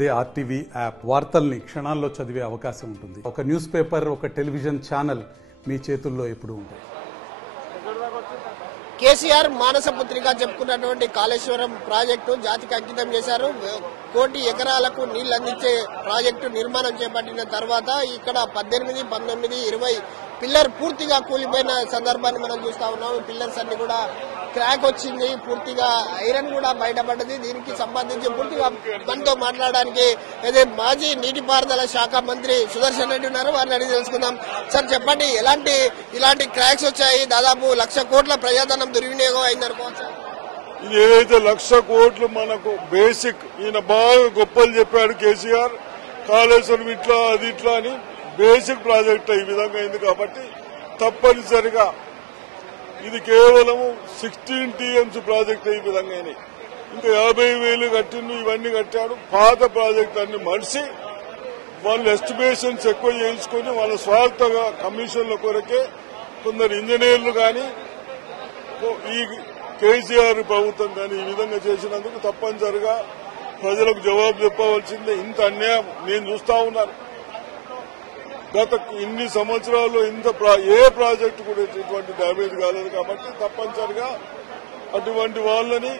They RTV app వార్తల్ని క్షణాల్లో చదివే అవకాశం ఉంటుంది. ఒక న్యూస్ పేపర్, ఒక టెలివిజన్ ఛానల్ మీ చేతుల్లో ఎప్పుడూ ఉంటాయి. కేసీఆర్ మానసపుత్రిగా చెప్పుకున్నటువంటి కాళేశ్వరం ప్రాజెక్టు జాతికి అంకితం చేశారు. 1 కోటి ఎకరాలకు నీళ్లు అందించే ప్రాజెక్టు నిర్మాణం చేపట్టిన తర్వాత ఇక్కడ 18, 19, 20 పిల్లర్ పూర్తిగా కూలిపోయిన సందర్భాన్ని మనం చూస్తా ఉన్నాం. పిల్లర్స్ అన్ని కూడా క్రాక్ వచ్చింది, పూర్తిగా ఐరన్ కూడా బయటపడ్డది. దీనికి సంబంధించి పూర్తిగా మనతో మాట్లాడడానికి అదే మాజీ నీటిపారుదల శాఖ మంత్రి సుదర్శన్ రెడ్డి ఉన్నారు. వారిని అడిగి తెలుసుకుందాం. సార్ చెప్పండి, ఇలాంటి క్రాక్స్ వచ్చాయి, దాదాపు 1,00,000 కోట్ల ప్రజాధనం దుర్వినియోగం అయిందనుకోవచ్చు. ఇది ఏదైతే 1,00,000 కోట్లు మనకు బేసిక్, ఈయన బాగా గొప్పలు చెప్పాడు కేసీఆర్, కాళేశ్వరం ఇట్లా అది ఇట్లా అని బేసిక్ ప్రాజెక్ట్ ఈ విధంగా అయింది. కాబట్టి తప్పనిసరిగా ఇది కేవలం 16 TMC ప్రాజెక్ట్ ఈ విధంగా అయినాయి. ఇంకా 50,000 కట్టిండు, ఇవన్నీ కట్టాడు. పాత ప్రాజెక్ట్ అన్ని మనిషి వాళ్ళు ఎస్టిమేషన్స్ ఎక్కువ చేయించుకొని వాళ్ళ స్వార్థగా కమిషన్ల కొరకే కొందరు ఇంజనీర్లు కానీ ఈ కేసీఆర్ ప్రభుత్వం కానీ ఈ విధంగా చేసినందుకు తప్పనిసరిగా ప్రజలకు జవాబు చెప్పవలసిందే. ఇంత అన్యాయం నేను చూస్తా ఉన్నాను. గత ఇన్ని సంవత్సరాల్లో ఏ ప్రాజెక్టు కూడా ఇటువంటి డ్యామేజ్ కాలేదు. కాబట్టి తప్పనిసరిగా అటువంటి వాళ్ళని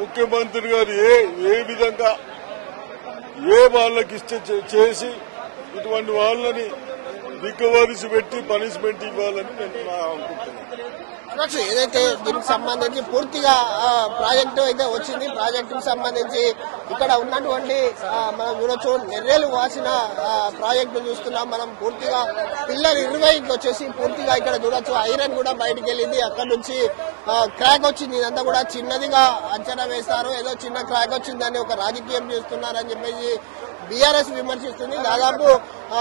ముఖ్యమంత్రి గారు ఏ విధంగా వాళ్ళకి చేసి ఇటువంటి వాళ్ళని రికవరీస్ పెట్టి పనిష్మెంట్ ఇవ్వాలని నేను అనుకుంటున్నాను. ఏదైతే దీనికి సంబంధించి పూర్తిగా ప్రాజెక్టు అయితే వచ్చింది. ప్రాజెక్టుకు సంబంధించి ఇక్కడ ఉన్నటువంటి మనం చూడొచ్చు, నెర్రేలు వాసిన ప్రాజెక్టు చూస్తున్నాం మనం. పూర్తిగా పిల్లర్ 20కి వచ్చేసి పూర్తిగా ఇక్కడ చూడొచ్చు ఐరన్ కూడా బయటకు వెళ్ళింది. అక్కడ నుంచి క్రాక్ వచ్చింది. ఇదంతా కూడా చిన్నదిగా అంచనా వేస్తారు. ఏదో చిన్న క్రాక్ వచ్చిందని ఒక రాజకీయం చేస్తున్నారని చెప్పేసి బీఆర్ఎస్ విమర్శిస్తుంది. దాదాపు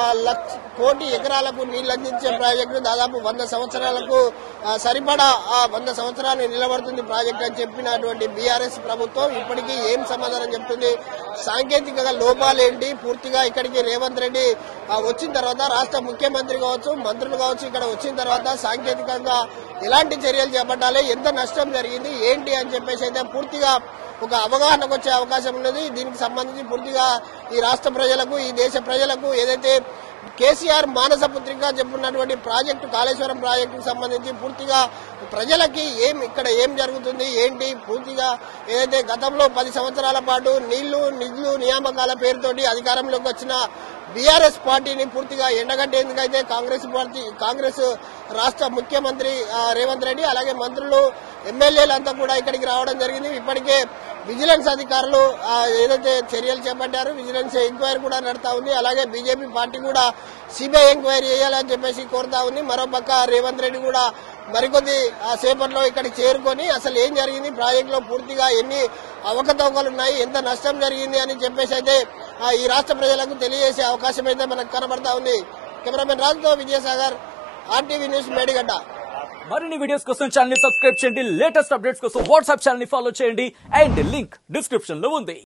1,00,000 కోటి ఎకరాలకు నీళ్లు అందించే ప్రాజెక్టు దాదాపు 100 సంవత్సరాలకు సరిపడా 100 సంవత్సరాలు నిలబడుతుంది ప్రాజెక్టు అని చెప్పినటువంటి బీఆర్ఎస్ ప్రభుత్వం ఇప్పటికీ ఏం సమాధానం చెప్తుంది? సాంకేతిక లోపాలేంటి? పూర్తిగా ఇక్కడికి రేవంత్ రెడ్డి వచ్చిన తర్వాత రాష్ట్ర ముఖ్యమంత్రి కావచ్చు, మంత్రులు కావచ్చు, ఇక్కడ వచ్చిన తర్వాత సాంకేతికంగా ఎలాంటి చర్యలు చేపట్టాలి, ఎంత నష్టం జరిగింది ఏంటి అని చెప్పేసి అయితే పూర్తిగా ఒక అవగాహనకు వచ్చే అవకాశం ఉన్నది. దీనికి సంబంధించి పూర్తిగా ఈ రాష్ట్ర ప్రజలకు, ఈ దేశ ప్రజలకు ఏదైతే కేసీఆర్ మానసపుత్రిక చెప్పుకున్నటువంటి ప్రాజెక్టు కాళేశ్వరం ప్రాజెక్టుకు సంబంధించి పూర్తిగా ప్రజలకి ఇక్కడ ఏం జరుగుతుంది ఏంటి, పూర్తిగా ఏదైతే గతంలో 10 సంవత్సరాల పాటు నిధులు నియామకాల పేరుతోటి అధికారంలోకి వచ్చిన బీఆర్ఎస్ పార్టీని పూర్తిగా ఎండగట్టేందుకైతే కాంగ్రెస్ రాష్ట్ర ముఖ్యమంత్రి రేవంత్ రెడ్డి అలాగే మంత్రులు, ఎమ్మెల్యేలంతా కూడా ఇక్కడికి రావడం జరిగింది. ఇప్పటికే విజిలెన్స్ అధికారులు ఏదైతే చర్యలు చేపట్టారు, విజిలెన్స్ ఎంక్వైరీ కూడా నడుతా ఉంది. అలాగే బీజేపీ పార్టీ కూడా సిబిఐ ఎంక్వైరీ చేయాలని చెప్పేసి కోరుతా ఉంది. మరోపక్క రేవంత్ రెడ్డి కూడా మరికొద్ది సేపట్లో ఇక్కడికి చేరుకొని అసలు ఏం జరిగింది, ప్రాజెక్టులో పూర్తిగా ఎన్ని అవకతవకలు ఉన్నాయి, ఎంత నష్టం జరిగింది అని చెప్పేసి అయితే ఈ రాష్ట్ర ప్రజలకు తెలియజేసే అవకాశం అయితే మనకు కనబడతా ఉంది. కెమెరామెన్ రాజుతో విజయసాగర్, ఆర్టీవీ న్యూస్, మేడిగడ్డ. మరిన్ని వీడియోస్ కోసం ఛానల్ ని సబ్స్క్రైబ్ చేయండి. లేటెస్ట్ అప్డేట్స్ కోసం వాట్సాప్ ఛానల్ ని ఫాలో చేయండి. అండ్ లింక్ డిస్క్రిప్షన్ లో ఉంది.